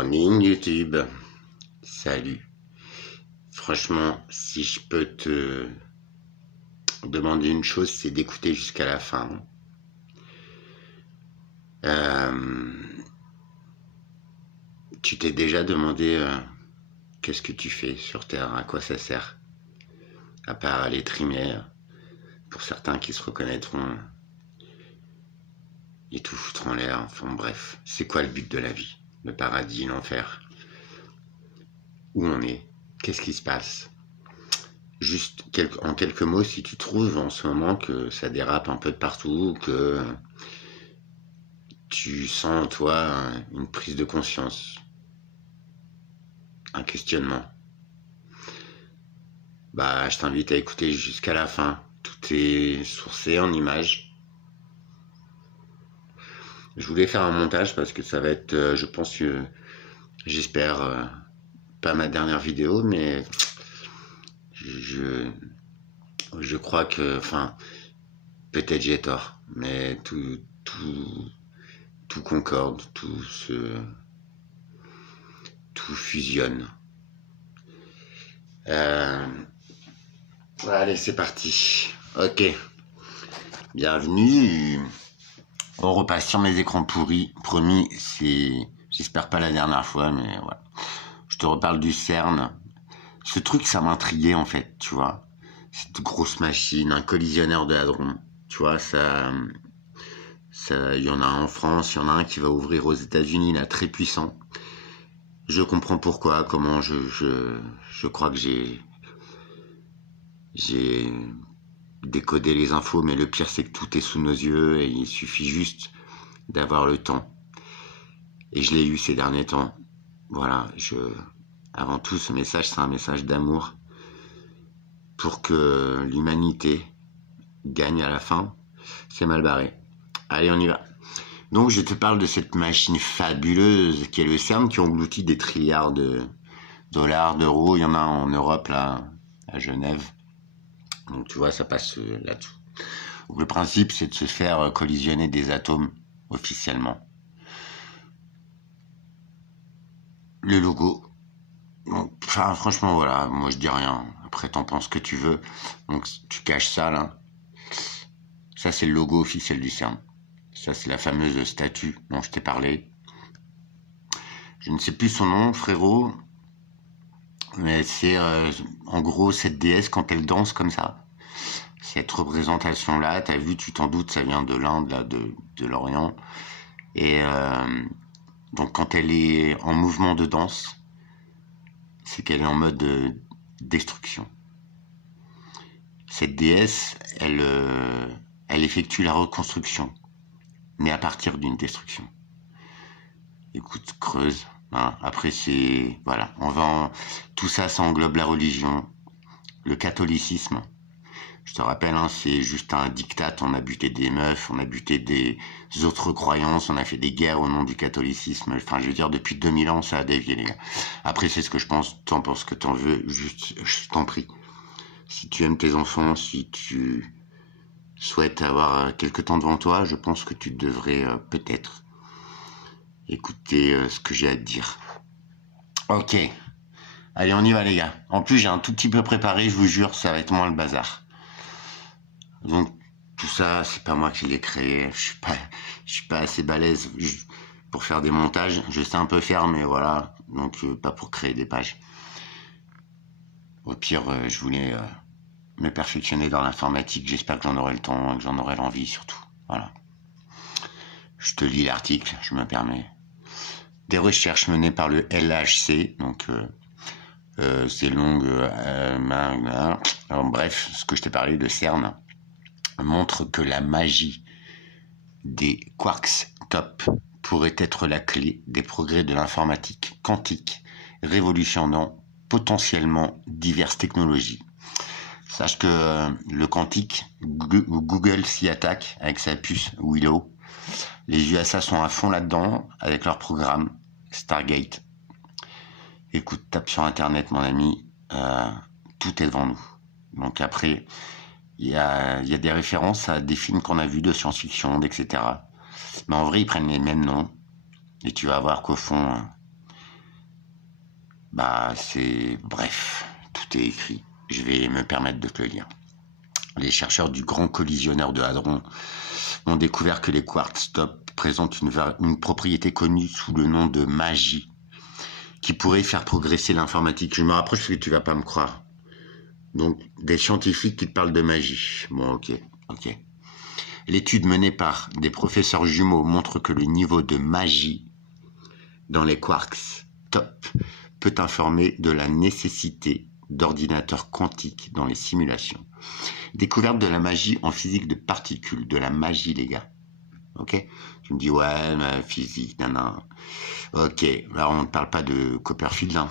Morning YouTube. Salut. Franchement, si je peux te demander une chose, c'est d'écouter jusqu'à la fin. Tu t'es déjà demandé qu'est-ce que tu fais sur Terre, à quoi ça sert, à part aller trimer, pour certains qui se reconnaîtront, et tout foutre en l'air, enfin bref, c'est quoi le but de la vie? Le paradis, l'enfer? Où on est? Qu'est-ce qui se passe? Juste en quelques mots, si tu trouves en ce moment que ça dérape un peu de partout, que tu sens en toi une prise de conscience, un questionnement, bah je t'invite à écouter jusqu'à la fin. Tout est sourcé en images. Je voulais faire un montage parce que ça va être, je pense, j'espère, pas ma dernière vidéo, mais je crois que, enfin, peut-être j'ai tort, mais tout concorde, tout fusionne. Allez, c'est parti. Ok. Bienvenue. On repasse sur mes écrans pourris. Promis, j'espère pas la dernière fois, mais voilà. Je te reparle du CERN. Ce truc, ça m'intriguait en fait, tu vois. Cette grosse machine, un collisionneur de hadrons. Tu vois, il y en a un en France, il y en a un qui va ouvrir aux États-Unis, là, très puissant. Je comprends pourquoi, comment je crois que j'ai décodé les infos, mais le pire c'est que tout est sous nos yeux et il suffit juste d'avoir le temps. Et je l'ai eu ces derniers temps. Voilà, avant tout, ce message, c'est un message d'amour pour que l'humanité gagne à la fin. C'est mal barré. Allez, on y va. Donc, je te parle de cette machine fabuleuse qui est le CERN, qui engloutit des trilliards de dollars, d'euros. Il y en a en Europe, là, à Genève. Donc, tu vois, ça passe là-dessous. Donc, le principe, c'est de se faire collisionner des atomes officiellement. Le logo. Donc, enfin, franchement, voilà, moi je dis rien. Après, t'en penses ce que tu veux. Donc, tu caches ça, là. Ça, c'est le logo officiel du CERN. Ça, c'est la fameuse statue dont je t'ai parlé. Je ne sais plus son nom, frérot. Mais c'est, en gros, cette déesse, quand elle danse comme ça. Cette représentation-là, t'as vu, tu t'en doutes, ça vient de l'Inde, là, de l'Orient. Et donc, quand elle est en mouvement de danse, c'est qu'elle est en mode destruction. Cette déesse, elle effectue la reconstruction, mais à partir d'une destruction. Écoute, creuse. Hein. Après, c'est... Voilà. Tout ça, ça englobe la religion, le catholicisme. Je te rappelle, hein, c'est juste un diktat. On a buté des meufs, on a buté des autres croyances, on a fait des guerres au nom du catholicisme. Enfin, je veux dire, depuis 2000 ans, ça a dévié, les gars. Après, c'est ce que je pense. T'en penses ce que t'en veux. Juste, je t'en prie. Si tu aimes tes enfants, si tu souhaites avoir quelque temps devant toi, je pense que tu devrais peut-être écouter ce que j'ai à te dire. Ok. Allez, on y va, les gars. En plus, j'ai un tout petit peu préparé, je vous jure, ça va être moins le bazar. Donc, tout ça, c'est pas moi qui l'ai créé. Je suis pas assez balèze pour faire des montages. Je sais un peu faire, mais voilà. Donc, pas pour créer des pages. Au pire, je voulais me perfectionner dans l'informatique. J'espère que j'en aurai le temps, que j'en aurai l'envie, surtout. Voilà. Je te lis l'article, je me permets. Des recherches menées par le LHC, donc c'est long. Bref, ce que je t'ai parlé de CERN montre que la magie des quarks top pourrait être la clé des progrès de l'informatique quantique, révolutionnant potentiellement diverses technologies. Sache que le quantique, Google s'y attaque avec sa puce Willow. Les USA sont à fond là-dedans avec leur programme Stargate. Écoute, tape sur internet, mon ami, tout est devant nous. Donc après, il y a des références à des films qu'on a vus de science-fiction, etc. Mais en vrai, ils prennent les mêmes noms. Et tu vas voir qu'au fond, Bah, bref, tout est écrit. Je vais me permettre de te le lire. Les chercheurs du Grand Collisionneur de Hadron ont découvert que les quarks top présentent une propriété connue sous le nom de magie, qui pourrait faire progresser l'informatique. Je me rapproche parce que tu vas pas me croire. Donc, des scientifiques qui te parlent de magie. Bon, ok. L'étude menée par des professeurs jumeaux montre que le niveau de magie dans les quarks top peut informer de la nécessité d'ordinateurs quantiques dans les simulations. Découverte de la magie en physique de particules, de la magie, les gars. Ok? Tu me dis, ouais, mais physique, non. Ok, alors on ne parle pas de Copperfield, hein.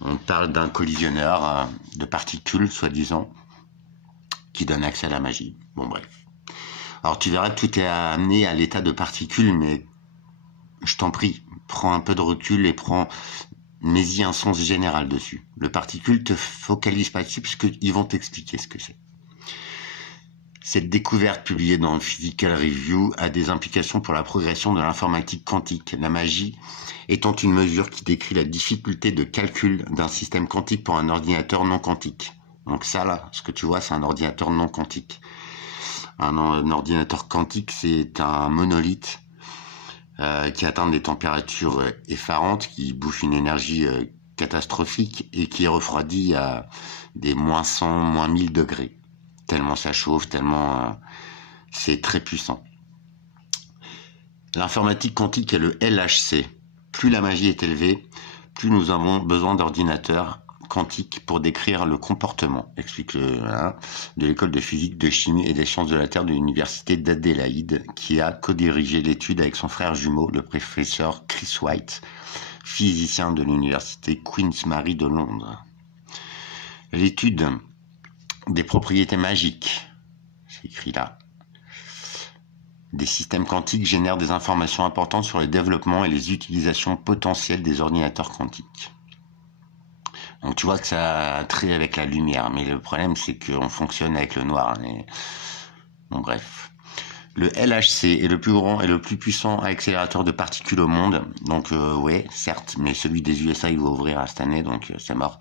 On parle d'un collisionneur de particules, soi-disant, qui donne accès à la magie. Bon, bref. Alors tu verras que tout est amené à l'état de particules, mais je t'en prie, prends un peu de recul et mets-y un sens général dessus. Le particule, te focalise pas dessus, puisqu'ils vont t'expliquer ce que c'est. Cette découverte publiée dans Physical Review a des implications pour la progression de l'informatique quantique, la magie étant une mesure qui décrit la difficulté de calcul d'un système quantique pour un ordinateur non quantique. Donc ça là, ce que tu vois, c'est un ordinateur non quantique. Un ordinateur quantique, c'est un monolithe qui atteint des températures effarantes, qui bouffe une énergie catastrophique et qui est refroidi à des moins 100, moins 1000 degrés. Tellement ça chauffe, tellement c'est très puissant. L'informatique quantique est le LHC. Plus la magie est élevée, plus nous avons besoin d'ordinateurs quantiques pour décrire le comportement, explique de l'école de physique, de chimie et des sciences de la Terre de l'université d'Adélaïde, qui a co-dirigé l'étude avec son frère jumeau, le professeur Chris White, physicien de l'université Queen's Mary de Londres. L'étude des propriétés magiques, c'est écrit là, des systèmes quantiques génèrent des informations importantes sur le développement et les utilisations potentielles des ordinateurs quantiques. Donc tu vois que ça a trait avec la lumière, mais le problème c'est qu'on fonctionne avec le noir. Bon bref. Le LHC est le plus grand et le plus puissant accélérateur de particules au monde. Donc ouais, certes, mais celui des USA il va ouvrir cette année, donc c'est mort.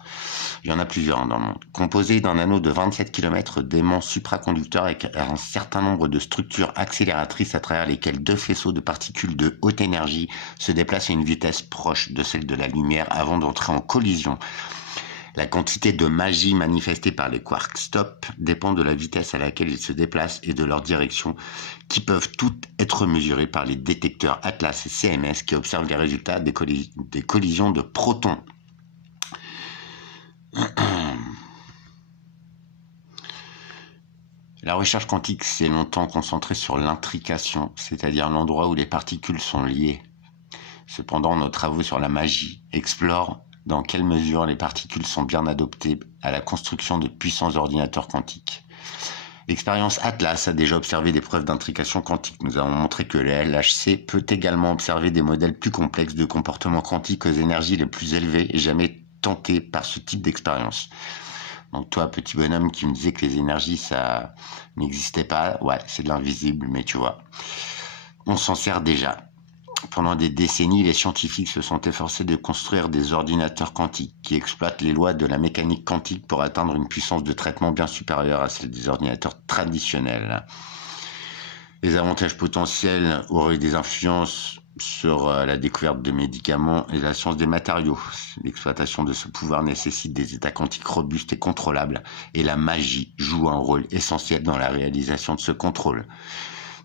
Il y en a plusieurs dans le monde. Composé d'un anneau de 27 km d'aimants supraconducteurs avec un certain nombre de structures accélératrices à travers lesquelles deux faisceaux de particules de haute énergie se déplacent à une vitesse proche de celle de la lumière avant d'entrer en collision. La quantité de magie manifestée par les quarks top dépend de la vitesse à laquelle ils se déplacent et de leur direction, qui peuvent toutes être mesurées par les détecteurs Atlas et CMS qui observent les résultats des collisions de protons. La recherche quantique s'est longtemps concentrée sur l'intrication, c'est-à-dire l'endroit où les particules sont liées. Cependant, nos travaux sur la magie explorent dans quelle mesure les particules sont bien adaptées à la construction de puissants ordinateurs quantiques. L'expérience Atlas a déjà observé des preuves d'intrication quantique. Nous avons montré que le LHC peut également observer des modèles plus complexes de comportement quantique aux énergies les plus élevées et jamais tentés par ce type d'expérience. Donc toi, petit bonhomme qui me disait que les énergies, ça n'existait pas, ouais, c'est de l'invisible, mais tu vois, on s'en sert déjà. Pendant des décennies, les scientifiques se sont efforcés de construire des ordinateurs quantiques qui exploitent les lois de la mécanique quantique pour atteindre une puissance de traitement bien supérieure à celle des ordinateurs traditionnels. Les avantages potentiels auraient des influences sur la découverte de médicaments et la science des matériaux. L'exploitation de ce pouvoir nécessite des états quantiques robustes et contrôlables, et la magie joue un rôle essentiel dans la réalisation de ce contrôle.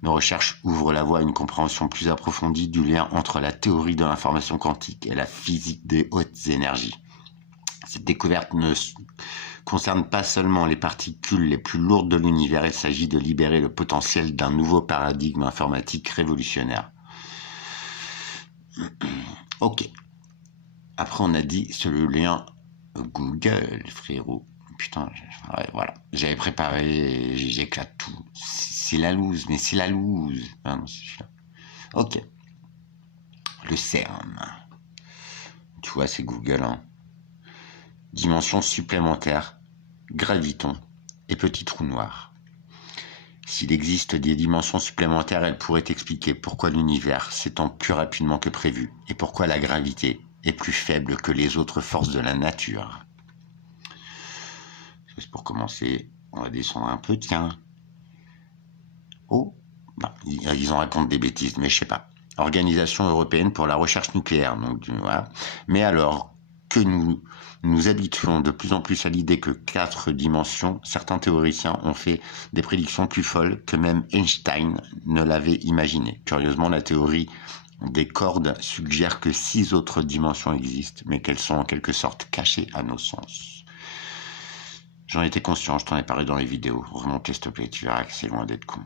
Nos recherches ouvrent la voie à une compréhension plus approfondie du lien entre la théorie de l'information quantique et la physique des hautes énergies. Cette découverte ne concerne pas seulement les particules les plus lourdes de l'univers, il s'agit de libérer le potentiel d'un nouveau paradigme informatique révolutionnaire. Ok. Après, on a dit sur le lien Google, frérot. Putain, ouais, voilà. J'avais préparé, j'éclate tout. C'est la loose, mais c'est la loose. Ah non, c'est celui-là. Ok. Le CERN. Tu vois, c'est Google, hein. Dimension supplémentaire, graviton et petit trou noir. S'il existe des dimensions supplémentaires, elles pourraient expliquer pourquoi l'univers s'étend plus rapidement que prévu et pourquoi la gravité est plus faible que les autres forces de la nature. Juste pour commencer, on va descendre un peu, tiens. Oh, non, ils en racontent des bêtises, mais je sais pas. Organisation européenne pour la recherche nucléaire, donc voilà. Mais alors que nous habituons de plus en plus à l'idée que 4 dimensions, certains théoriciens ont fait des prédictions plus folles que même Einstein ne l'avait imaginé. Curieusement, la théorie des cordes suggère que 6 autres dimensions existent, mais qu'elles sont en quelque sorte cachées à nos sens. J'en étais conscient, je t'en ai parlé dans les vidéos. Remonte s'il te plaît, tu verras que c'est loin d'être con.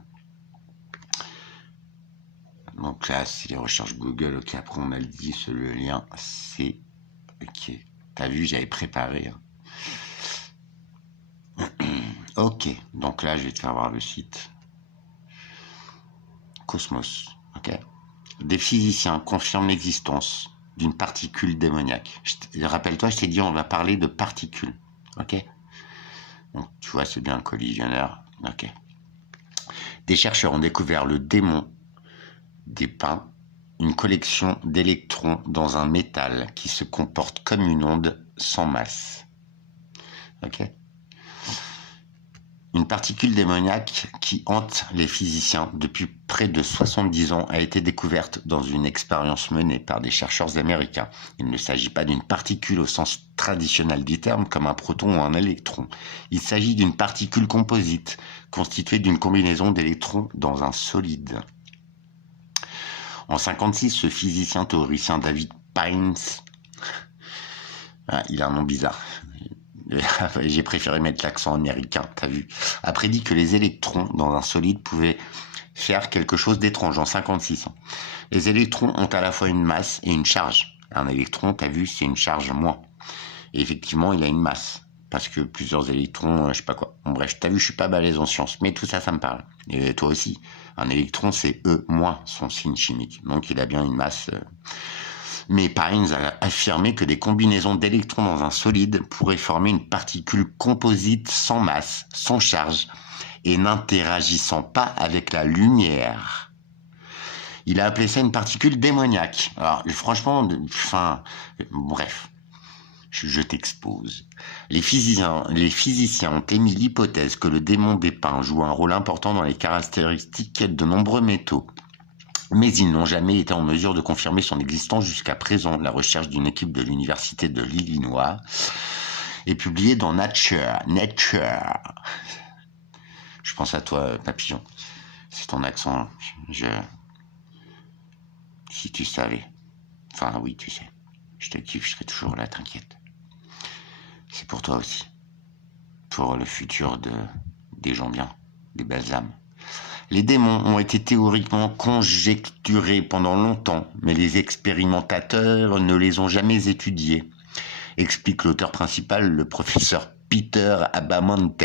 Donc là, c'est les recherches Google. Ok, après on a dit le lien, c'est... Ok, t'as vu, j'avais préparé. Ok, donc là, je vais te faire voir le site. Cosmos, ok. Des physiciens confirment l'existence d'une particule démoniaque. Rappelle-toi, je t'ai dit, on va parler de particules, ok. Donc, tu vois, c'est bien un collisionneur, ok. Des chercheurs ont découvert le démon des pins, une collection d'électrons dans un métal qui se comporte comme une onde sans masse. Ok. Une particule démoniaque qui hante les physiciens depuis près de 70 ans a été découverte dans une expérience menée par des chercheurs américains. Il ne s'agit pas d'une particule au sens traditionnel du terme comme un proton ou un électron. Il s'agit d'une particule composite constituée d'une combinaison d'électrons dans un solide. En 1956, ce physicien théoricien David Pines, il a un nom bizarre, j'ai préféré mettre l'accent américain, t'as vu, a prédit que les électrons dans un solide pouvaient faire quelque chose d'étrange en 1956. Les électrons ont à la fois une masse et une charge. Un électron, t'as vu, c'est une charge moins. Et effectivement, il a une masse. Parce que plusieurs électrons, je sais pas quoi. Bon, bref, t'as vu, je suis pas balèze en sciences, mais tout ça, ça me parle. Et toi aussi. Un électron, c'est E-, son signe chimique. Donc, il a bien une masse. Mais Pines a affirmé que des combinaisons d'électrons dans un solide pourraient former une particule composite sans masse, sans charge, et n'interagissant pas avec la lumière. Il a appelé ça une particule démoniaque. Alors, franchement, bref. Je t'expose. Les physiciens ont émis l'hypothèse que le démon des pins joue un rôle important dans les caractéristiques de nombreux métaux. Mais ils n'ont jamais été en mesure de confirmer son existence jusqu'à présent. La recherche d'une équipe de l'université de l'Illinois est publiée dans Nature. Je pense à toi, papillon. C'est ton accent. Si tu savais. Enfin, oui, tu sais. Je te kiffe, je serai toujours là, t'inquiète. C'est pour toi aussi. Pour le futur des gens bien, des belles âmes. Les démons ont été théoriquement conjecturés pendant longtemps, mais les expérimentateurs ne les ont jamais étudiés, explique l'auteur principal, le professeur Peter Abamonte.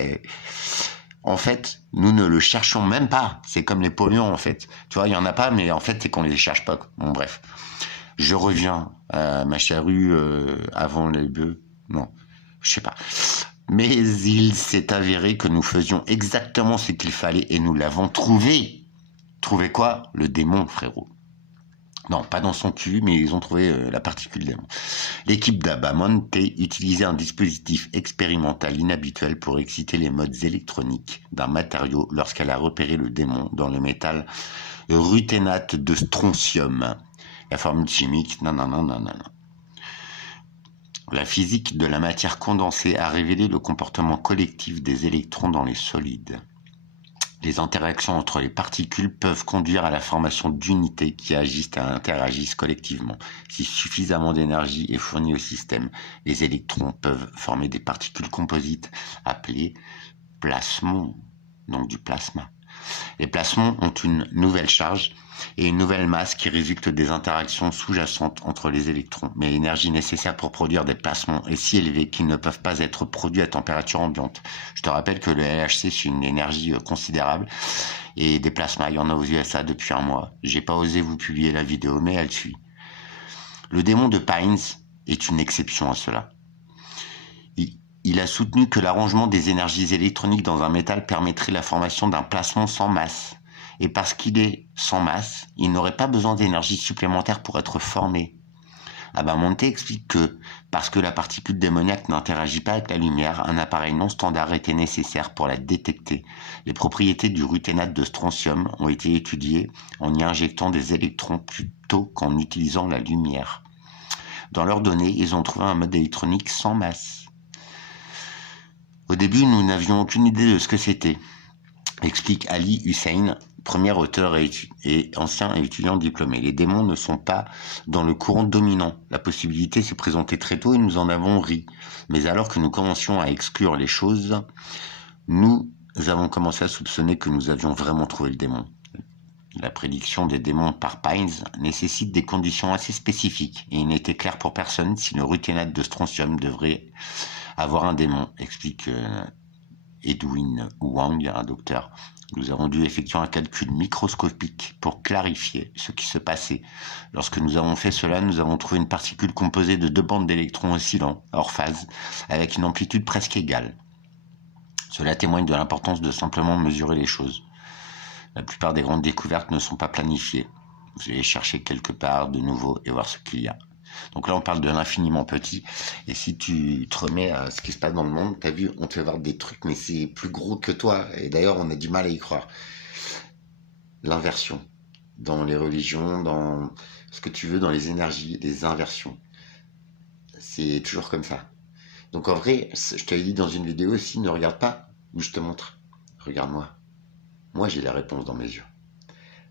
En fait, nous ne le cherchons même pas. C'est comme les polluants, en fait. Tu vois, il y en a pas, mais en fait, c'est qu'on les cherche pas. Bon, bref. Je reviens à ma charrue avant les bœufs. Non, je sais pas. Mais il s'est avéré que nous faisions exactement ce qu'il fallait et nous l'avons trouvé. Trouvé quoi? Le démon, frérot. Non, pas dans son cul, mais ils ont trouvé la particule démon. L'équipe d'Abamonte utilisait un dispositif expérimental inhabituel pour exciter les modes électroniques d'un matériau lorsqu'elle a repéré le démon dans le métal ruténate de strontium. La formule chimique, non. La physique de la matière condensée a révélé le comportement collectif des électrons dans les solides. Les interactions entre les particules peuvent conduire à la formation d'unités qui agissent et interagissent collectivement. Si suffisamment d'énergie est fournie au système, les électrons peuvent former des particules composites appelées plasmons, donc du plasma. Les plasmons ont une nouvelle charge et une nouvelle masse qui résulte des interactions sous-jacentes entre les électrons. Mais l'énergie nécessaire pour produire des plasmons est si élevée qu'ils ne peuvent pas être produits à température ambiante. Je te rappelle que le LHC, c'est une énergie considérable. Et des plasmas, il y en a aux USA depuis un mois. J'ai pas osé vous publier la vidéo, mais elle suit. Le démon de Pines est une exception à cela. Il a soutenu que l'arrangement des énergies électroniques dans un métal permettrait la formation d'un plasmon sans masse. Et parce qu'il est sans masse, il n'aurait pas besoin d'énergie supplémentaire pour être formé. Abamonte explique que, parce que la particule démoniaque n'interagit pas avec la lumière, un appareil non standard était nécessaire pour la détecter. Les propriétés du ruthénate de strontium ont été étudiées en y injectant des électrons plutôt qu'en utilisant la lumière. Dans leurs données, ils ont trouvé un mode électronique sans masse. Au début, nous n'avions aucune idée de ce que c'était, explique Ali Hussein, premier auteur et ancien étudiant diplômé. Les démons ne sont pas dans le courant dominant. La possibilité s'est présentée très tôt et nous en avons ri. Mais alors que nous commencions à exclure les choses, nous avons commencé à soupçonner que nous avions vraiment trouvé le démon. La prédiction des démons par Pines nécessite des conditions assez spécifiques et il n'était clair pour personne si le ruthénate de strontium devrait avoir un démon, explique Edwin Wang, un docteur. Nous avons dû effectuer un calcul microscopique pour clarifier ce qui se passait. Lorsque nous avons fait cela, nous avons trouvé une particule composée de 2 bandes d'électrons oscillants, hors phase, avec une amplitude presque égale. Cela témoigne de l'importance de simplement mesurer les choses. La plupart des grandes découvertes ne sont pas planifiées. Vous allez chercher quelque part de nouveau et voir ce qu'il y a. Donc là, on parle de l'infiniment petit. Et si tu te remets à ce qui se passe dans le monde, t'as vu, on te fait voir des trucs, mais c'est plus gros que toi. Et d'ailleurs, on a du mal à y croire. L'inversion. Dans les religions, dans ce que tu veux, dans les énergies, les inversions. C'est toujours comme ça. Donc en vrai, je te l'ai dit dans une vidéo aussi, ne regarde pas où je te montre. Regarde-moi. Moi, j'ai la réponse dans mes yeux.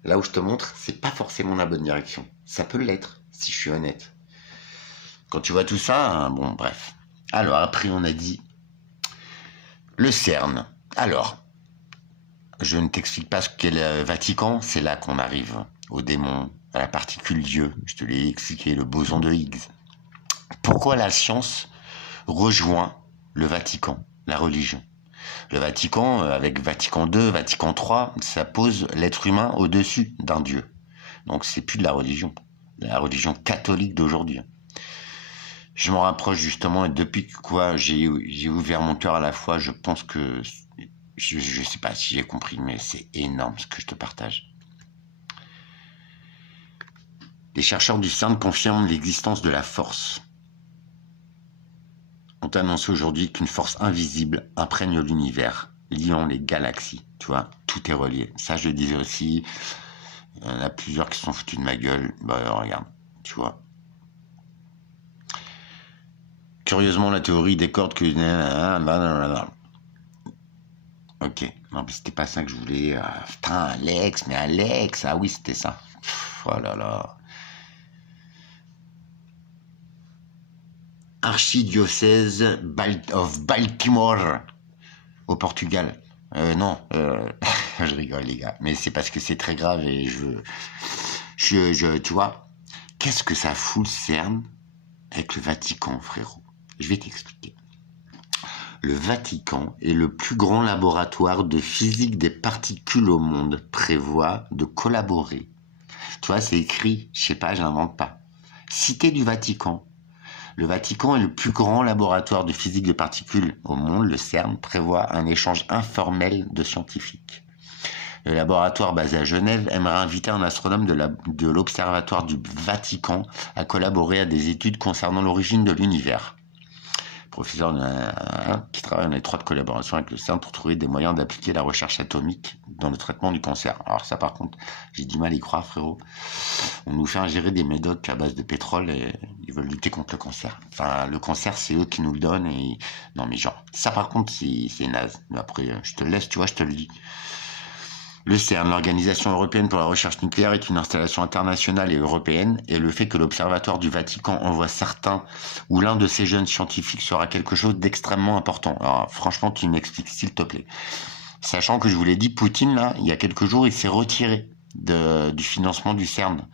Là où je te montre, c'est pas forcément la bonne direction. Ça peut l'être, si je suis honnête. Quand tu vois tout ça, bon, bref. Alors, après, on a dit le CERN. Alors, je ne t'explique pas ce qu'est le Vatican, c'est là qu'on arrive au démon, à la particule Dieu. Je te l'ai expliqué, le boson de Higgs. Pourquoi la science rejoint le Vatican, la religion? Le Vatican, avec Vatican II, Vatican III, ça pose l'être humain au-dessus d'un Dieu. Donc c'est plus de la religion catholique d'aujourd'hui. Je m'en rapproche justement, et depuis que j'ai ouvert mon cœur à la foi, je pense que, je sais pas si j'ai compris, mais c'est énorme ce que je te partage. Les chercheurs du CERN confirment l'existence de la force. On t'a annoncé aujourd'hui qu'une force invisible imprègne l'univers, liant les galaxies. Tu vois, tout est relié. Ça, je le disais aussi. Il y en a plusieurs qui sont foutus de ma gueule. Bah, regarde, tu vois. Curieusement, la théorie décorde que... Ok, non, mais c'était pas ça que je voulais. Putain, Alex, ah oui, c'était ça. Oh là là. Archidiocèse of Baltimore au Portugal. Non, je rigole les gars, mais c'est parce que c'est très grave et tu vois, qu'est-ce que ça fout le CERN avec le Vatican, frérot? Je vais t'expliquer. Le Vatican est le plus grand laboratoire de physique des particules au monde, prévoit de collaborer. Tu vois, c'est écrit, je sais pas, je n'invente pas. Cité du Vatican. Le Vatican est le plus grand laboratoire de physique de particules au monde. Le CERN prévoit un échange informel de scientifiques. Le laboratoire basé à Genève aimerait inviter un astronome de l'Observatoire du Vatican à collaborer à des études concernant l'origine de l'univers. Professeur qui travaille en étroite collaboration avec le CERN pour trouver des moyens d'appliquer la recherche atomique dans le traitement du cancer. Alors ça, par contre, j'ai du mal à y croire, frérot. On nous fait ingérer des médocs à base de pétrole et ils veulent lutter contre le cancer. Enfin, le cancer, c'est eux qui nous le donnent et... Non, mais genre, ça, par contre, c'est naze. Mais après, je te le laisse, tu vois, je te le dis. Le CERN, l'Organisation européenne pour la recherche nucléaire, est une installation internationale et européenne, et le fait que l'Observatoire du Vatican envoie certains ou l'un de ces jeunes scientifiques sera quelque chose d'extrêmement important. Alors franchement, tu m'expliques, s'il te plaît. Sachant que je vous l'ai dit, Poutine, là, il y a quelques jours, il s'est retiré du financement du CERN.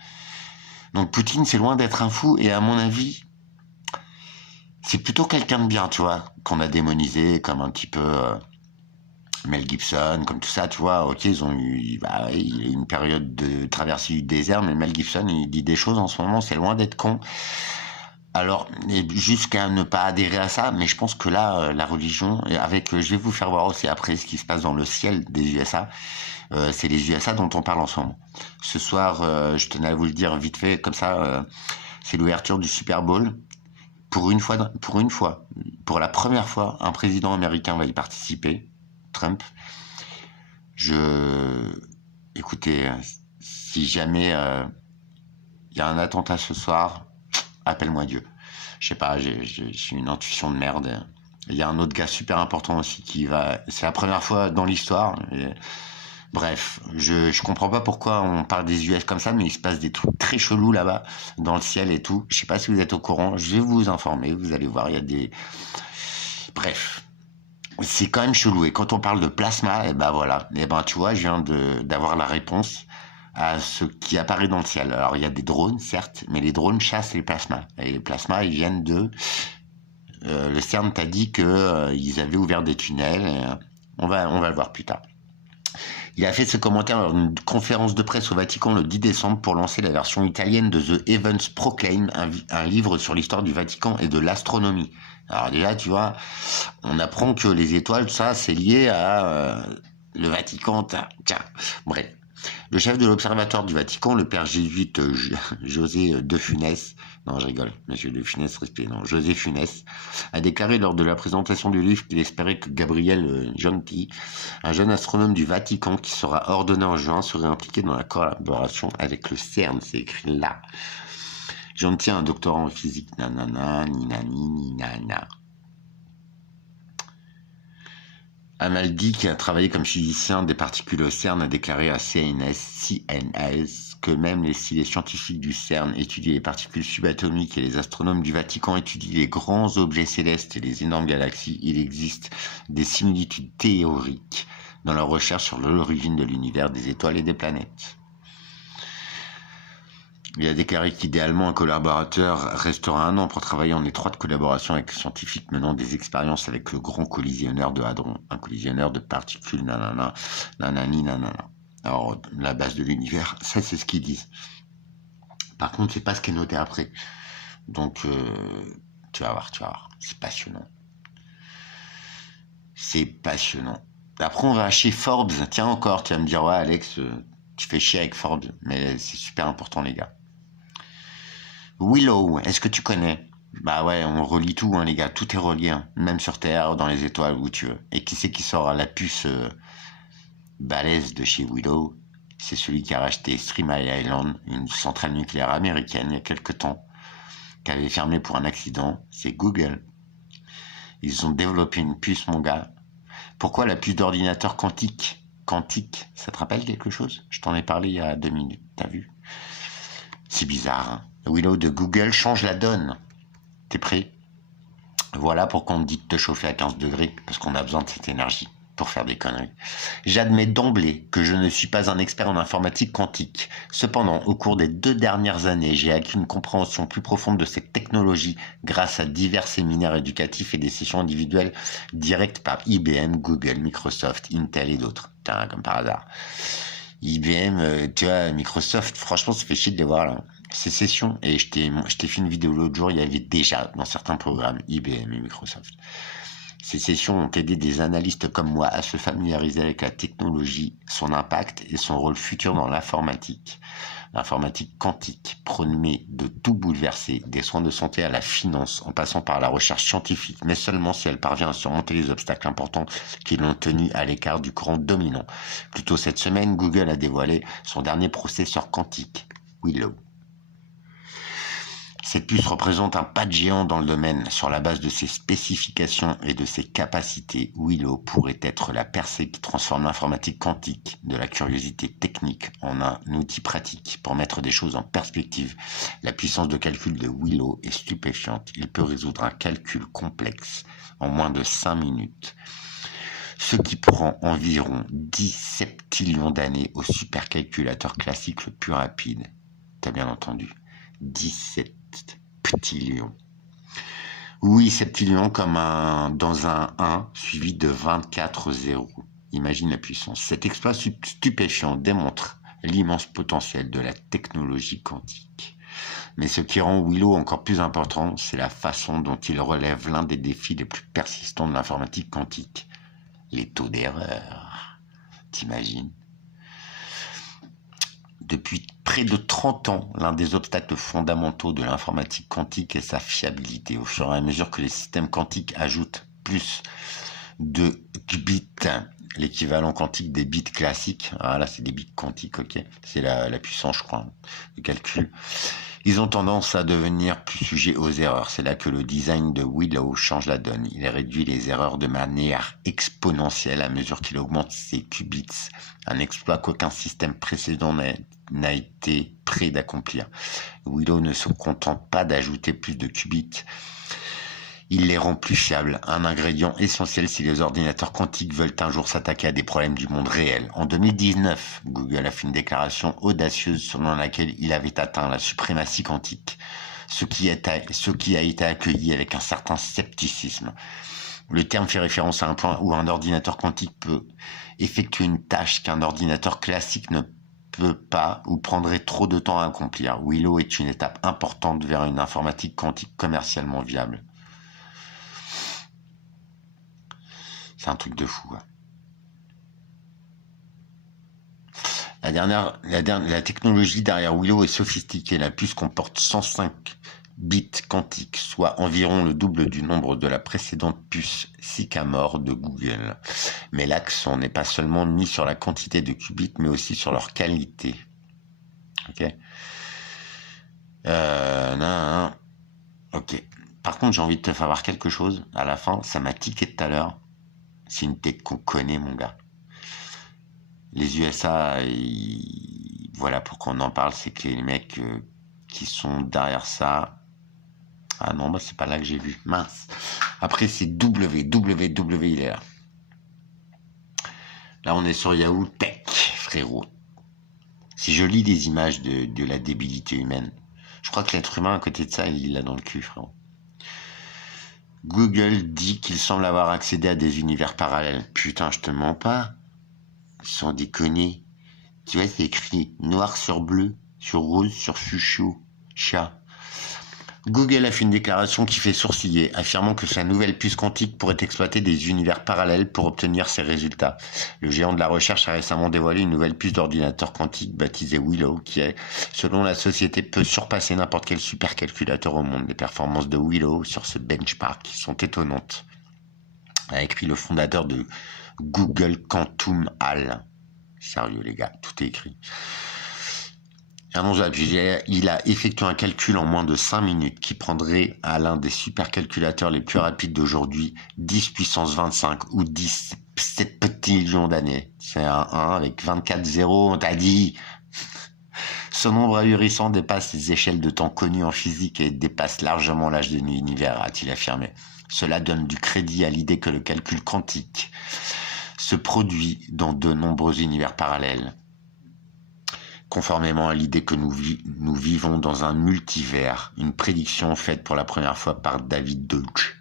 Donc Poutine, c'est loin d'être un fou, et à mon avis, c'est plutôt quelqu'un de bien, tu vois, qu'on a démonisé comme un petit peu... Mel Gibson, comme tout ça, tu vois, ok, il y a une période de traversée du désert, mais Mel Gibson, il dit des choses en ce moment, c'est loin d'être con. Alors, jusqu'à ne pas adhérer à ça, mais je pense que là, la religion, je vais vous faire voir aussi après ce qui se passe dans le ciel des USA, c'est les USA dont on parle en ce moment. Ce soir, je tenais à vous le dire vite fait, comme ça, C'est l'ouverture du Super Bowl. Pour la première fois, un président américain va y participer, Trump. Écoutez, si jamais il y a un attentat ce soir, appelle-moi Dieu. Je sais pas, j'ai une intuition de merde. Il y a un autre gars super important aussi qui va... C'est la première fois dans l'histoire. Bref, je comprends pas pourquoi on parle des US comme ça, mais il se passe des trucs très chelous là-bas, dans le ciel et tout. Je sais pas si vous êtes au courant, je vais vous informer, vous allez voir, il y a des... Bref, c'est quand même chelou. Et quand on parle de plasma, et ben voilà, et ben tu vois, je viens d'avoir la réponse à ce qui apparaît dans le ciel. Alors il y a des drones, certes, mais les drones chassent les plasmas. Et les plasmas, ils viennent de... le CERN t'a dit que ils avaient ouvert des tunnels. On va le voir plus tard. Il a fait ce commentaire lors d'une conférence de presse au Vatican le 10 décembre pour lancer la version italienne de The Heavens Proclaim, un livre sur l'histoire du Vatican et de l'astronomie. Alors déjà, tu vois, on apprend que les étoiles, ça, c'est lié à le Vatican. Tiens, bref. Le chef de l'Observatoire du Vatican, le père jésuite José de Funès, non je rigole, monsieur de Funès, respect, non, José Funès, a déclaré lors de la présentation du livre qu'il espérait que Gabriel Gianti, un jeune astronome du Vatican qui sera ordonné en juin, serait impliqué dans la collaboration avec le CERN, c'est écrit là. Gianti a un doctorat en physique, nanana, ninani, ninana. Amaldi, qui a travaillé comme physicien des particules au CERN, a déclaré à CNS que même si les scientifiques du CERN étudient les particules subatomiques et les astronomes du Vatican étudient les grands objets célestes et les énormes galaxies, il existe des similitudes théoriques dans leur recherche sur l'origine de l'univers, des étoiles et des planètes. Il a déclaré qu'idéalement, un collaborateur restera 1 an pour travailler en étroite collaboration avec les scientifiques menant des expériences avec le grand collisionneur de hadrons, un collisionneur de particules, nanana, nanani, nanana. Alors, la base de l'univers, ça c'est ce qu'ils disent. Par contre, c'est pas ce qui est noté après. Donc, tu vas voir, c'est passionnant. C'est passionnant. Après, on va chez Forbes. Tiens encore, tu vas me dire, ouais Alex, tu fais chier avec Forbes, mais c'est super important les gars. Willow, est-ce que tu connais? Bah ouais, on relie tout, hein, les gars, tout est relié, hein. Même sur Terre, dans les étoiles, où tu veux. Et qui c'est qui sort à la puce balèze de chez Willow? C'est celui qui a racheté Three Mile Island, une centrale nucléaire américaine, il y a quelques temps, qui avait fermé pour un accident. C'est Google. Ils ont développé une puce, mon gars. Pourquoi la puce d'ordinateur quantique? Quantique, ça te rappelle quelque chose? Je t'en ai parlé il y a 2 minutes, t'as vu? C'est bizarre, hein. Willow de Google change la donne. T'es prêt? Voilà pourquoi on te dit de te chauffer à 15 degrés, parce qu'on a besoin de cette énergie pour faire des conneries. J'admets d'emblée que je ne suis pas un expert en informatique quantique. Cependant, au cours des 2 dernières années, j'ai acquis une compréhension plus profonde de cette technologie grâce à divers séminaires éducatifs et des sessions individuelles directes par IBM, Google, Microsoft, Intel et d'autres. Tiens, comme par hasard. IBM, tu vois, Microsoft, franchement, ça fait chier de les voir là. Ces sessions, et je t'ai fait une vidéo l'autre jour, il y avait déjà dans certains programmes IBM et Microsoft. Ces sessions ont aidé des analystes comme moi à se familiariser avec la technologie, son impact et son rôle futur dans l'informatique. L'informatique quantique promet de tout bouleverser, des soins de santé à la finance, en passant par la recherche scientifique, mais seulement si elle parvient à surmonter les obstacles importants qui l'ont tenu à l'écart du courant dominant. Plus tôt cette semaine, Google a dévoilé son dernier processeur quantique, Willow. Cette puce représente un pas de géant dans le domaine. Sur la base de ses spécifications et de ses capacités, Willow pourrait être la percée qui transforme l'informatique quantique de la curiosité technique en un outil pratique. Pour mettre des choses en perspective, la puissance de calcul de Willow est stupéfiante. Il peut résoudre un calcul complexe en moins de 5 minutes. Ce qui prend environ 10 septillions d'années au supercalculateur classique le plus rapide. T'as bien entendu. 17 septillions. Oui, septillions comme dans un 1 suivi de 24 zéros. Imagine la puissance. Cet exploit stupéfiant démontre l'immense potentiel de la technologie quantique. Mais ce qui rend Willow encore plus important, c'est la façon dont il relève l'un des défis les plus persistants de l'informatique quantique. Les taux d'erreur. T'imagines ? Depuis près de 30 ans, l'un des obstacles fondamentaux de l'informatique quantique est sa fiabilité. Au fur et à mesure que les systèmes quantiques ajoutent plus de qubits, l'équivalent quantique des bits classiques, ah là c'est des bits quantiques, ok, c'est la puissance je crois, de calcul, ils ont tendance à devenir plus sujets aux erreurs. C'est là que le design de Willow change la donne. Il réduit les erreurs de manière exponentielle à mesure qu'il augmente ses qubits. Un exploit qu'aucun système précédent n'a été prêt d'accomplir. Willow ne se contente pas d'ajouter plus de qubits. Il les rend plus fiables, un ingrédient essentiel si les ordinateurs quantiques veulent un jour s'attaquer à des problèmes du monde réel. En 2019, Google a fait une déclaration audacieuse selon laquelle il avait atteint la suprématie quantique, ce qui a été accueilli avec un certain scepticisme. Le terme fait référence à un point où un ordinateur quantique peut effectuer une tâche qu'un ordinateur classique ne peut pas ou prendrait trop de temps à accomplir. Willow est une étape importante vers une informatique quantique commercialement viable. C'est un truc de fou. Quoi. La technologie derrière Willow est sophistiquée. La puce comporte 105 bits quantiques, soit environ le double du nombre de la précédente puce Sycamore de Google. Mais l'accent n'est pas seulement mis sur la quantité de qubits, mais aussi sur leur qualité. Ok. Ok. Par contre, j'ai envie de te faire voir quelque chose. À la fin, ça m'a tiqué tout à l'heure. C'est une tech qu'on connaît, mon gars. Les USA, voilà pourquoi on en parle, c'est que les mecs qui sont derrière ça... Ah non, bah c'est pas là que j'ai vu. Mince. Après, c'est www, il est là. Là, on est sur Yahoo Tech, frérot. Si je lis des images de la débilité humaine, je crois que l'être humain, à côté de ça, il l'a dans le cul, frérot. Google dit qu'il semble avoir accédé à des univers parallèles. Putain, je te mens pas. Sans déconner. Tu vois, c'est écrit noir sur bleu, sur rose, sur fuchsia. Chat. Google a fait une déclaration qui fait sourciller, affirmant que sa nouvelle puce quantique pourrait exploiter des univers parallèles pour obtenir ses résultats. Le géant de la recherche a récemment dévoilé une nouvelle puce d'ordinateur quantique baptisée Willow, qui est, selon la société, peut surpasser n'importe quel supercalculateur au monde. Les performances de Willow sur ce benchmark sont étonnantes, a écrit le fondateur de Google Quantum Hall. Sérieux les gars, tout est écrit. Il a effectué un calcul en moins de 5 minutes qui prendrait à l'un des supercalculateurs les plus rapides d'aujourd'hui 10 puissance 25 ou 17 petits millions d'années. C'est un 1 avec 24 zéros, on t'a dit. Ce nombre ahurissant dépasse les échelles de temps connues en physique et dépasse largement l'âge de l'univers, a-t-il affirmé. Cela donne du crédit à l'idée que le calcul quantique se produit dans de nombreux univers parallèles. Conformément à l'idée que nous vivons dans un multivers, une prédiction faite pour la première fois par David Deutsch.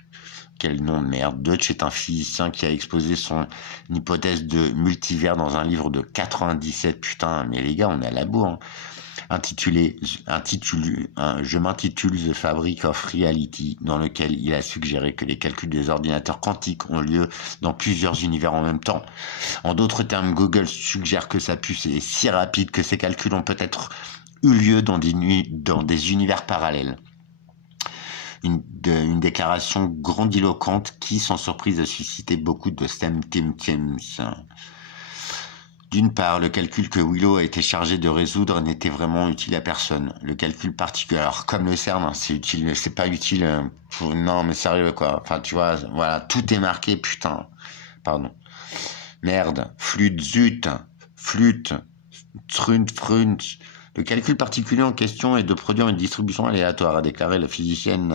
Quel nom de merde. Deutsch est un physicien qui a exposé son hypothèse de multivers dans un livre de 97. Putain, mais les gars, on est à la bourre. Hein. Je m'intitule The Fabric of Reality, dans lequel il a suggéré que les calculs des ordinateurs quantiques ont lieu dans plusieurs univers en même temps. En d'autres termes, Google suggère que sa puce est si rapide que ces calculs ont peut-être eu lieu dans des univers parallèles. Une déclaration grandiloquente qui, sans surprise, a suscité beaucoup de symptômes. D'une part, le calcul que Willow a été chargé de résoudre n'était vraiment utile à personne. Le calcul particulier, alors comme le CERN, hein, c'est utile, c'est pas utile pour... Non, mais sérieux, quoi. Enfin, tu vois, voilà, tout est marqué, putain. Pardon. Merde. Flûte, zut. Flûte. Trunt. Le calcul particulier en question est de produire une distribution aléatoire, a déclaré la physicienne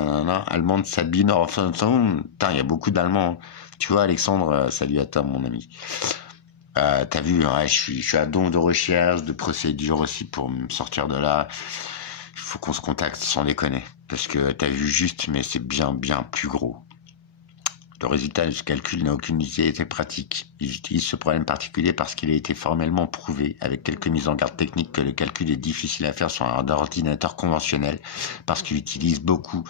allemande Sabine Orphanson. Putain, il y a beaucoup d'Allemands. Tu vois, Alexandre, salut à toi, mon ami. T'as vu, hein, je suis à don de recherche, de procédure aussi pour me sortir de là. Il faut qu'on se contacte sans déconner. Parce que t'as vu juste, mais c'est bien plus gros. Le résultat de ce calcul n'a aucune utilité pratique. Ils utilisent ce problème particulier parce qu'il a été formellement prouvé, avec quelques mises en garde techniques, que le calcul est difficile à faire sur un ordinateur conventionnel, parce qu'il utilise beaucoup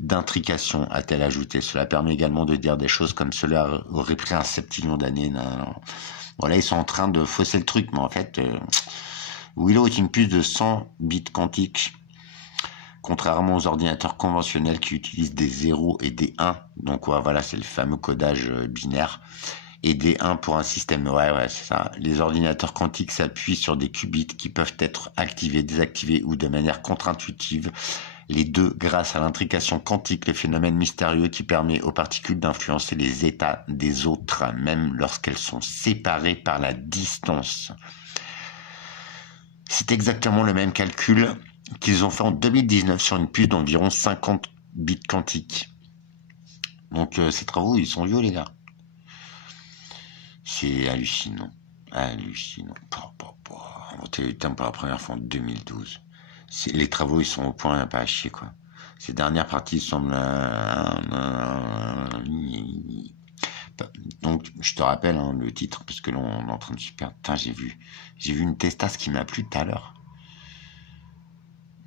d'intrications, a-t-elle ajouté. Cela permet également de dire des choses comme cela aurait pris un septillion d'années. Non. Voilà, ils sont en train de fausser le truc, mais en fait, Willow est une puce de 100 bits quantiques, contrairement aux ordinateurs conventionnels qui utilisent des 0 et des 1. Donc ouais, voilà, c'est le fameux codage binaire. Et des 1 pour un système. Ouais, c'est ça. Les ordinateurs quantiques s'appuient sur des qubits qui peuvent être activés, désactivés ou de manière contre-intuitive. Les deux grâce à l'intrication quantique, le phénomène mystérieux qui permet aux particules d'influencer les états des autres, même lorsqu'elles sont séparées par la distance. C'est exactement le même calcul qu'ils ont fait en 2019 sur une puce d'environ 50 bits quantiques. Donc ces travaux, ils sont vieux, les gars. C'est hallucinant. Hallucinant. Inventé le thème pour la première fois en 2012. Les travaux, ils sont au point, pas à chier, quoi. Ces dernières parties semblent... Donc, je te rappelle hein, le titre, parce que là, on est en train de se perdre. Putain, j'ai vu une testasse qui m'a plu tout à l'heure.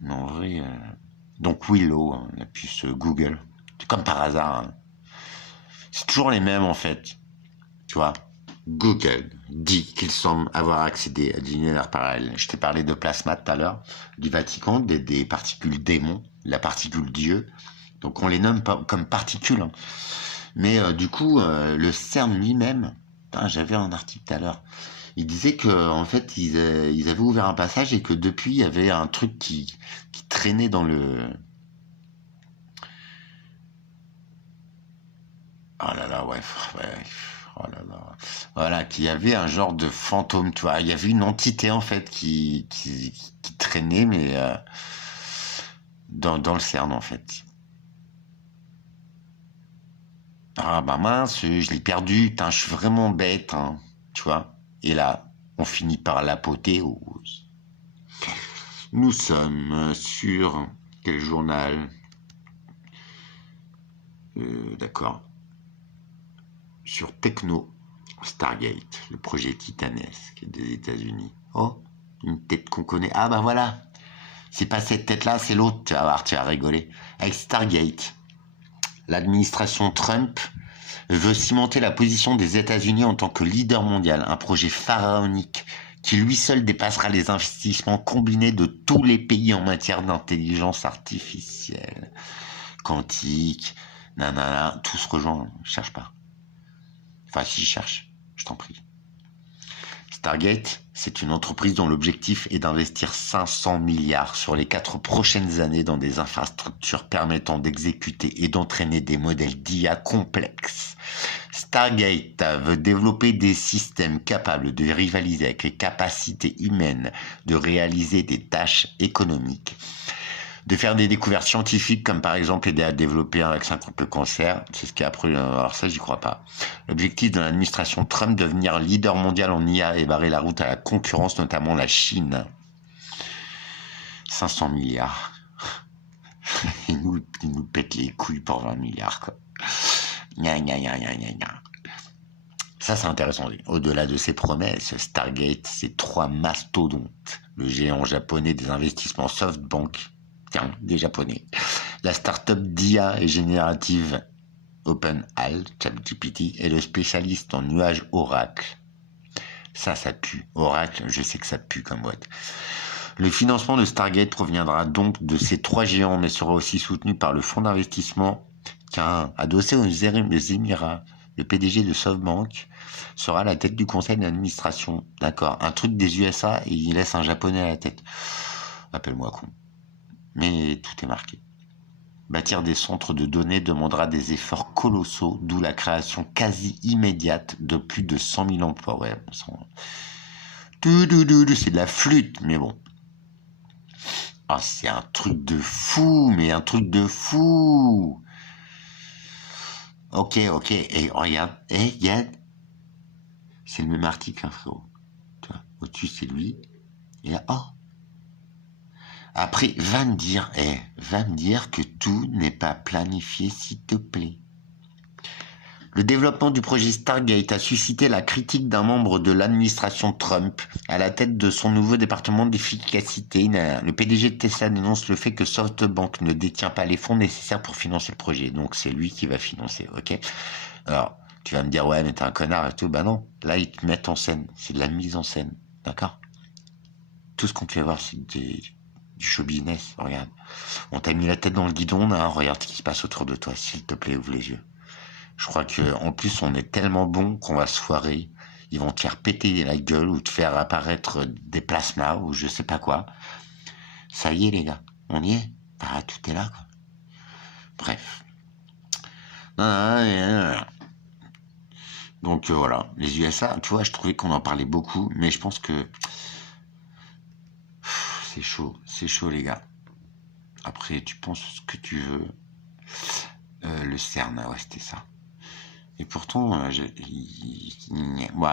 Mais en vrai... Donc, Willow, hein, la puce Google. Comme par hasard. Hein. C'est toujours les mêmes, en fait. Tu vois, Google dit qu'il semble avoir accédé à l'univers parallèle. Je t'ai parlé de plasma tout à l'heure, du Vatican, des particules démons, la particule Dieu. Donc on les nomme pas comme particules. Hein. Mais du coup, le CERN lui-même, j'avais un article tout à l'heure, il disait que en fait ils avaient ouvert un passage et que depuis il y avait un truc qui traînait dans le... Oh là là, ouais. Oh là là. Voilà, qu'il y avait un genre de fantôme, tu vois. Il y avait une entité, en fait, qui traînait, mais dans le CERN, en fait. Ah bah mince, je l'ai perdu, putain, je suis vraiment bête, hein, tu vois. Et là, on finit par l'apothéose. Nous sommes sur quel journal? D'accord. Sur Techno, Stargate, le projet titanesque des États-Unis. Oh, une tête qu'on connaît. Ah bah voilà, c'est pas cette tête-là, c'est l'autre. Tu vas voir, tu vas rigoler. Avec Stargate, l'administration Trump veut cimenter la position des États-Unis en tant que leader mondial, un projet pharaonique qui lui seul dépassera les investissements combinés de tous les pays en matière d'intelligence artificielle, quantique, nanana, tout se rejoint, je cherche pas. Enfin, si je cherche, je t'en prie. Stargate, c'est une entreprise dont l'objectif est d'investir 500 milliards sur les 4 prochaines années dans des infrastructures permettant d'exécuter et d'entraîner des modèles d'IA complexes. Stargate veut développer des systèmes capables de rivaliser avec les capacités humaines de réaliser des tâches économiques, de faire des découvertes scientifiques comme par exemple aider à développer un vaccin contre le cancer. C'est ce qui a appris, alors ça j'y crois pas. L'objectif de l'administration Trump, devenir leader mondial en IA et barrer la route à la concurrence, notamment la Chine. 500 milliards. Ils nous pètent les couilles pour 20 milliards quoi. Gna gna gna gna gna gna. Ça c'est intéressant. Au-delà de ces promesses, Stargate, c'est 3 mastodontes. Le géant japonais des investissements SoftBank, tiens, des japonais. La start-up d'IA et générative OpenAI, ChatGPT, et le spécialiste en nuages Oracle. Ça pue. Oracle, je sais que ça pue comme boîte. Le financement de Stargate proviendra donc de ces 3 géants, mais sera aussi soutenu par le fonds d'investissement adossé aux Émirats. Le PDG de SoftBank sera à la tête du conseil d'administration. D'accord. Un truc des USA et il laisse un japonais à la tête. Appelle-moi con. Mais tout est marqué. Bâtir des centres de données demandera des efforts colossaux, d'où la création quasi immédiate de plus de 100 000 emplois. Ouais, c'est de la flûte, mais bon. Ah, c'est un truc de fou, mais un truc de fou. Ok, et regarde, c'est le même article, hein, frérot. Tu vois, au-dessus, c'est lui. Et là, oh. Après, va me dire que tout n'est pas planifié, s'il te plaît. Le développement du projet Stargate a suscité la critique d'un membre de l'administration Trump à la tête de son nouveau département d'efficacité. Le PDG de Tesla dénonce le fait que SoftBank ne détient pas les fonds nécessaires pour financer le projet. Donc c'est lui qui va financer, ok? Alors, tu vas me dire, ouais, mais t'es un connard et tout. Bah non, là, ils te mettent en scène. C'est de la mise en scène, d'accord? tout ce qu'on peut avoir, c'est du show business. Regarde, on t'a mis la tête dans le guidon, là, regarde ce qui se passe autour de toi, s'il te plaît, ouvre les yeux. Je crois que en plus, on est tellement bon qu'on va se foirer. Ils vont te faire péter la gueule ou te faire apparaître des plasmas ou je sais pas quoi. Ça y est, les gars, on y est. Ah, tout est là, quoi. Bref. Donc voilà, les USA, tu vois, je trouvais qu'on en parlait beaucoup, mais je pense que c'est chaud les gars. Après, tu penses ce que tu veux. Le CERN, ouais, c'était ça. Et pourtant, ouais,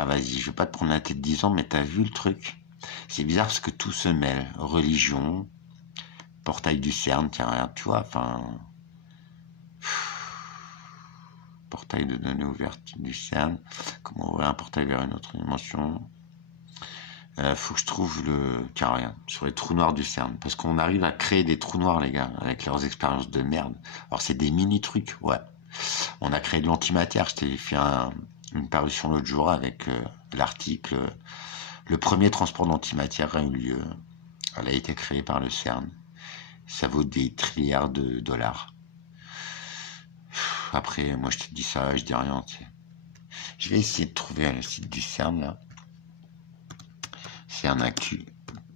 vas-y, je vais pas te prendre la tête 10 ans, mais t'as vu le truc? C'est bizarre parce que tout se mêle. Religion, portail du CERN, tiens, regarde, tu vois, enfin... Portail de données ouvertes du CERN. Comment ouvrir un portail vers une autre dimension? Faut que je trouve le... Tiens, regarde, sur les trous noirs du CERN. Parce qu'on arrive à créer des trous noirs, les gars, avec leurs expériences de merde. Alors, c'est des mini-trucs, ouais. On a créé de l'antimatière. Je t'ai fait une parution l'autre jour avec l'article. Le premier transport d'antimatière a eu lieu. Elle a été créée par le CERN. Ça vaut des trilliards de dollars. Après, moi, je te dis ça, je dis rien. Tu sais. Je vais essayer de trouver le site du CERN, là. CERN Actu.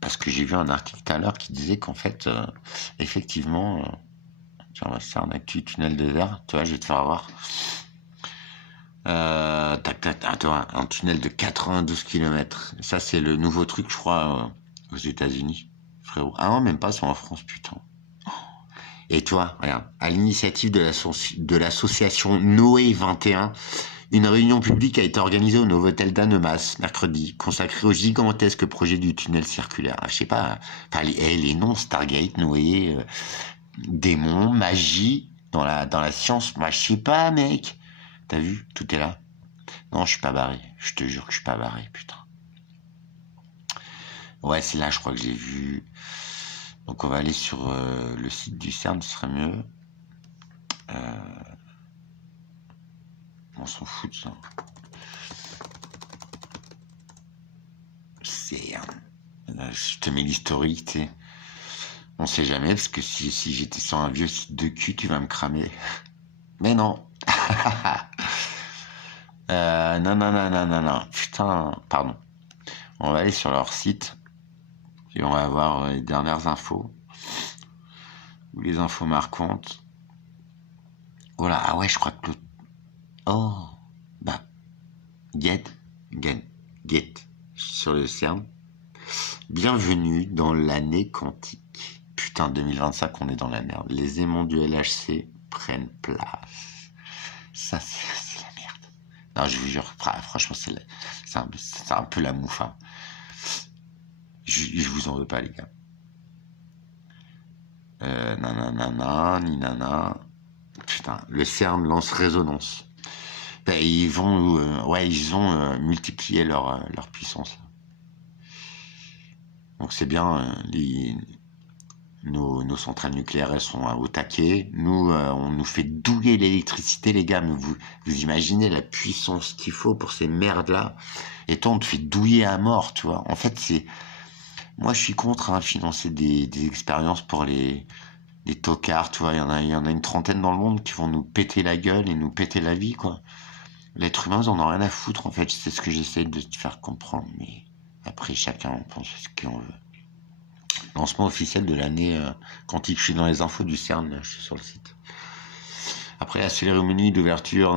Parce que j'ai vu un article tout à l'heure qui disait qu'en fait, effectivement, CERN Actu, tunnel de verre, tu vois, je vais te faire voir. Attends, un tunnel de 92 km. Ça, c'est le nouveau truc, je crois, aux États-Unis, frérot. Ah non, même pas, c'est en France, putain. Et toi, regarde, à l'initiative de l'association Noé 21, une réunion publique a été organisée au Novotel d'Annemasse, mercredi, consacrée au gigantesque projet du tunnel circulaire. Je sais pas, enfin, les noms, Stargate, Noé, démon, magie, dans la science, moi, je sais pas, mec. T'as vu, tout est là. Non, je suis pas barré. Je te jure que je suis pas barré, putain. Ouais, c'est là, je crois que j'ai vu. Donc, on va aller sur le site du CERN, ce serait mieux. On s'en fout de ça. CERN. Je te mets l'historique, tu sais. On sait jamais, parce que si j'étais sur un vieux site de cul, tu vas me cramer. Mais non. Non. Putain, pardon. On va aller sur leur site et on va avoir les dernières infos ou les infos marquantes. Voilà, ah ouais, je crois que le... Oh, bah, get, sur le CERN. Bienvenue dans l'année quantique. Putain, 2025, on est dans la merde. Les aimants du LHC prennent place. Ça, c'est la merde. Non, je vous jure, franchement, c'est un peu la mouffe. Je vous en veux pas, les gars. Ni nana. Putain, le CERN lance résonance. Ben, ils ont multiplié leur puissance. Donc c'est bien, nos centrales nucléaires, elles sont au taquet. Nous, on nous fait douiller l'électricité, les gars. Mais vous imaginez la puissance qu'il faut pour ces merdes-là. Et toi, on te fait douiller à mort, tu vois. En fait, moi, je suis contre financer des expériences pour les tocards, tu vois. Il y en a une trentaine dans le monde qui vont nous péter la gueule et nous péter la vie, quoi. L'être humain, ils en ont rien à foutre, en fait. C'est ce que j'essaie de te faire comprendre. Mais après, chacun pense ce qu'il en veut. Lancement officiel de l'année quantique. Je suis dans les infos du CERN, là, je suis sur le site. Après la cérémonie d'ouverture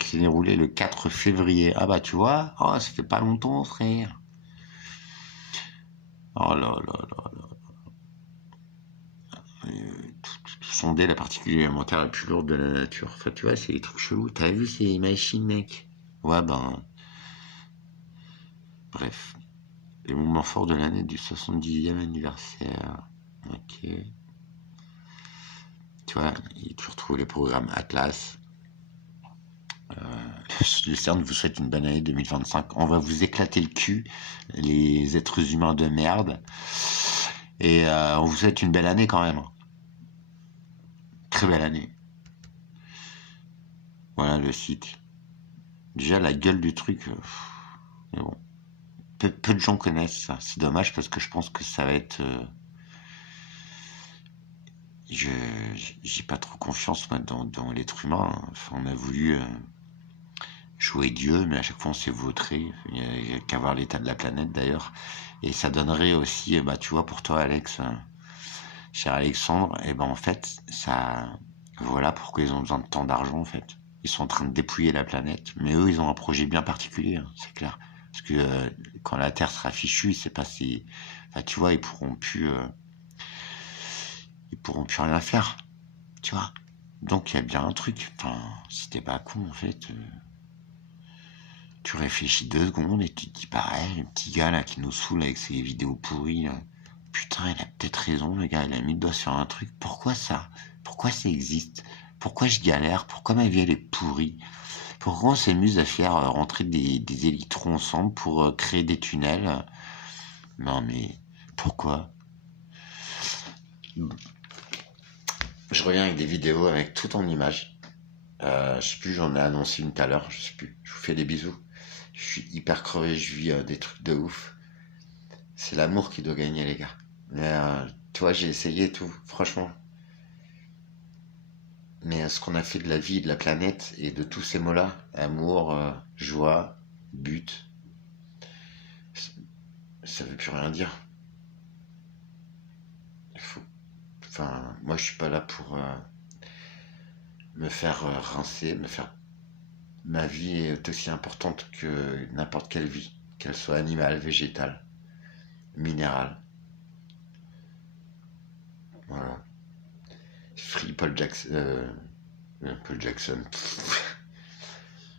qui s'est déroulée le 4 février. Ah bah tu vois, oh, ça fait pas longtemps, frère. Oh là là là là. Sonder la particule élémentaire la plus lourde de la nature. Enfin, tu vois, c'est des trucs chelous. T'as vu ces machines, mec? Ouais, ben... Bref. Les moments forts de l'année du 70e anniversaire. Ok. Tu vois, tu retrouves les programmes Atlas. Le CERN vous souhaite une bonne année 2025. On va vous éclater le cul, les êtres humains de merde. Et on vous souhaite une belle année quand même. Très belle année. Voilà le site. Déjà la gueule du truc. Mais bon. peu de gens connaissent ça. C'est dommage parce que je pense que ça va être... je j'ai pas trop confiance moi dans l'être humain. Enfin, on a voulu jouer Dieu, mais à chaque fois on s'est vautré. Il y a qu'à voir l'état de la planète d'ailleurs. Et ça donnerait aussi, bah tu vois, pour toi Alex, cher Alexandre, et ben en fait, ça, voilà pourquoi ils ont besoin de tant d'argent en fait. Ils sont en train de dépouiller la planète, mais eux ils ont un projet bien particulier, hein, c'est clair. Parce que quand la Terre sera fichue, c'est pas si, enfin tu vois, ils pourront plus rien faire, tu vois. Donc il y a bien un truc. Enfin, si t'es pas con en fait, tu réfléchis 2 secondes et tu te dis pareil, le petit gars là qui nous saoule avec ses vidéos pourries. Là. Putain, il a peut-être raison, le gars, il a mis le doigt sur un truc. Pourquoi ça? Pourquoi ça existe? Pourquoi je galère? Pourquoi ma vie elle est pourrie? Pourquoi on s'amuse à faire rentrer des électrons ensemble pour créer des tunnels? Non mais pourquoi? Je reviens avec des vidéos avec tout en images. Je sais plus, j'en ai annoncé une tout à l'heure, je sais plus. Je vous fais des bisous. Je suis hyper crevé, je vis des trucs de ouf. C'est l'amour qui doit gagner, les gars. Mais tu vois, j'ai essayé et tout, franchement. Mais ce qu'on a fait de la vie, de la planète et de tous ces mots-là, amour, joie, but, ça veut plus rien dire. Il faut... Enfin, moi je suis pas là pour me faire rincer, me faire... Ma vie est aussi importante que n'importe quelle vie, qu'elle soit animale, végétale, minérale. Voilà. Free Paul Jackson. Paul Jackson.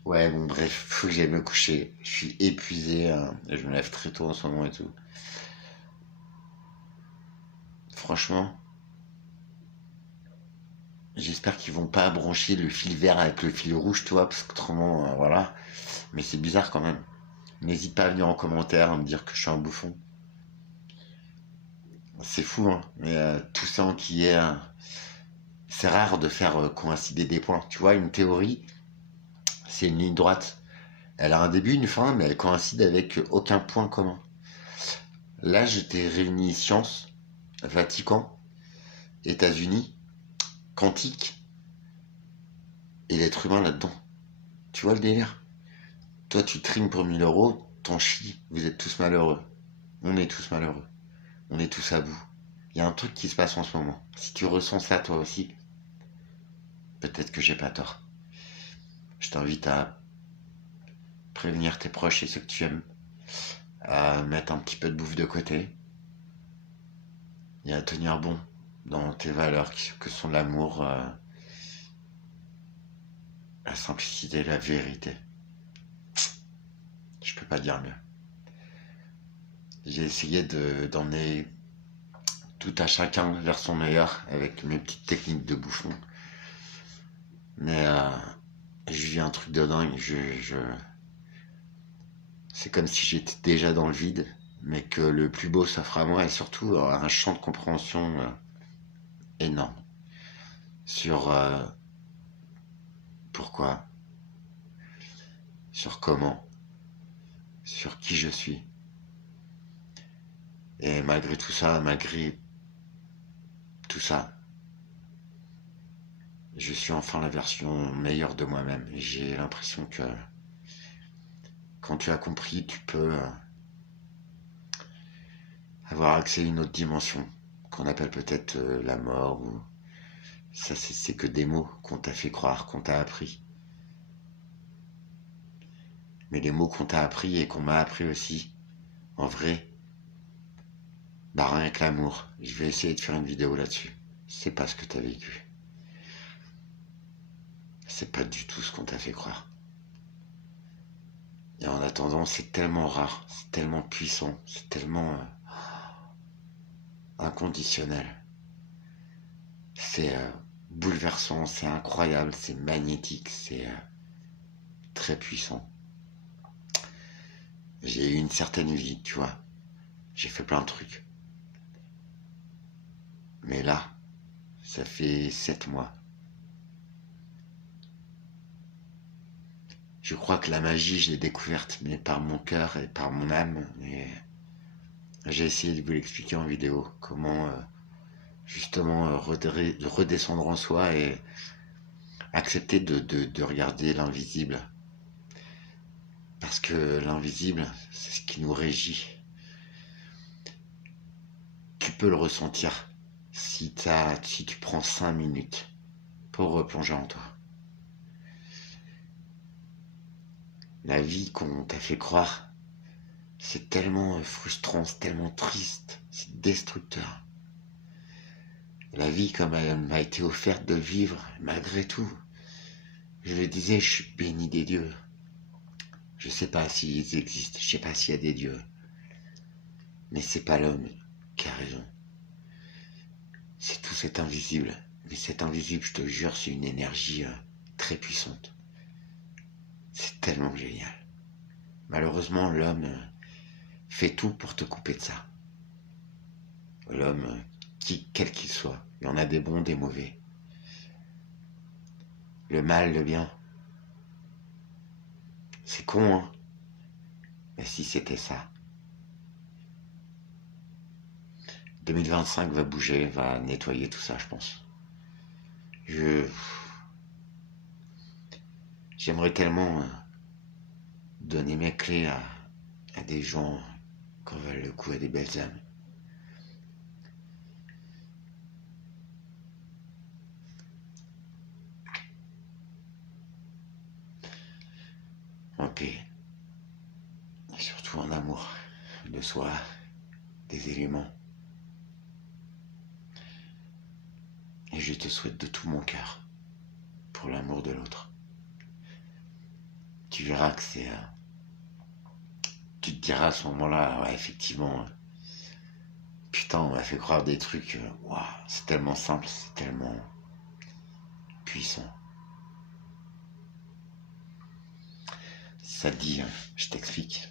Ouais, bon, bref, faut que j'aille me coucher. Je suis épuisé, hein, et je me lève très tôt en ce moment et tout. Franchement, j'espère qu'ils vont pas brancher le fil vert avec le fil rouge, toi, parce qu'autrement, voilà. Mais c'est bizarre quand même. N'hésite pas à venir en commentaire, à me dire que je suis un bouffon. C'est fou, hein. Mais tout ça qui est... c'est rare de faire coïncider des points. Tu vois, une théorie, c'est une ligne droite. Elle a un début, une fin, mais elle coïncide avec aucun point commun. Là, j'étais réuni sciences, Vatican, États-Unis, quantique, et l'être humain là-dedans. Tu vois le délire? Toi, tu trimes pour 1 000 euros, t'en chies, vous êtes tous malheureux. On est tous malheureux. On est tous à bout. Il y a un truc qui se passe en ce moment. Si tu ressens ça toi aussi, peut-être que j'ai pas tort. Je t'invite à prévenir tes proches et ceux que tu aimes, à mettre un petit peu de bouffe de côté et à tenir bon dans tes valeurs que sont l'amour, la simplicité, la vérité. Je peux pas dire mieux. J'ai essayé d'emmener tout à chacun vers son meilleur avec mes petites techniques de bouffon. Mais je vis un truc de dingue. C'est comme si j'étais déjà dans le vide, mais que le plus beau s'offre à moi et surtout un champ de compréhension énorme sur pourquoi, sur comment, sur qui je suis. Et malgré tout ça, malgré tout ça, je suis enfin la version meilleure de moi-même. Et j'ai l'impression que quand tu as compris, tu peux avoir accès à une autre dimension qu'on appelle peut-être la mort ou ça c'est que des mots qu'on t'a fait croire, qu'on t'a appris. Mais les mots qu'on t'a appris et qu'on m'a appris aussi, en vrai, bah rien que l'amour. Je vais essayer de faire une vidéo là-dessus. C'est pas ce que t'as vécu. C'est pas du tout ce qu'on t'a fait croire. Et en attendant, c'est tellement rare, c'est tellement puissant, c'est tellement inconditionnel. C'est bouleversant, c'est incroyable, c'est magnétique, c'est très puissant. J'ai eu une certaine vie, tu vois. J'ai fait plein de trucs. Mais là, ça fait 7 mois. Je crois que la magie, je l'ai découverte, mais par mon cœur et par mon âme. Et j'ai essayé de vous l'expliquer en vidéo, comment justement redescendre en soi et accepter de regarder l'invisible. Parce que l'invisible, c'est ce qui nous régit. Tu peux le ressentir si tu prends 5 minutes pour replonger en toi. La vie qu'on t'a fait croire, c'est tellement frustrant, c'est tellement triste, c'est destructeur. La vie comme elle m'a été offerte de vivre, malgré tout. Je le disais, je suis béni des dieux. Je sais pas s'ils existent, je sais pas s'il y a des dieux. Mais c'est pas l'homme qui a raison. C'est tout cet invisible. Mais cet invisible, je te jure, c'est une énergie très puissante. C'est tellement génial. Malheureusement, l'homme fait tout pour te couper de ça. L'homme, quel qu'il soit, il y en a des bons, des mauvais. Le mal, le bien. C'est con, hein? Mais si c'était ça. 2025 va bouger, va nettoyer tout ça, je pense. J'aimerais tellement donner mes clés à des gens qui en veulent le coup, à des belles âmes. En paix. Et surtout en amour. De soi, des éléments. Et je te souhaite de tout mon cœur, pour l'amour de l'autre. Tu verras que c'est... tu te diras à ce moment-là, ouais, effectivement, putain, on m'a fait croire des trucs, waouh, c'est tellement simple, c'est tellement puissant. Ça te dit, je t'explique.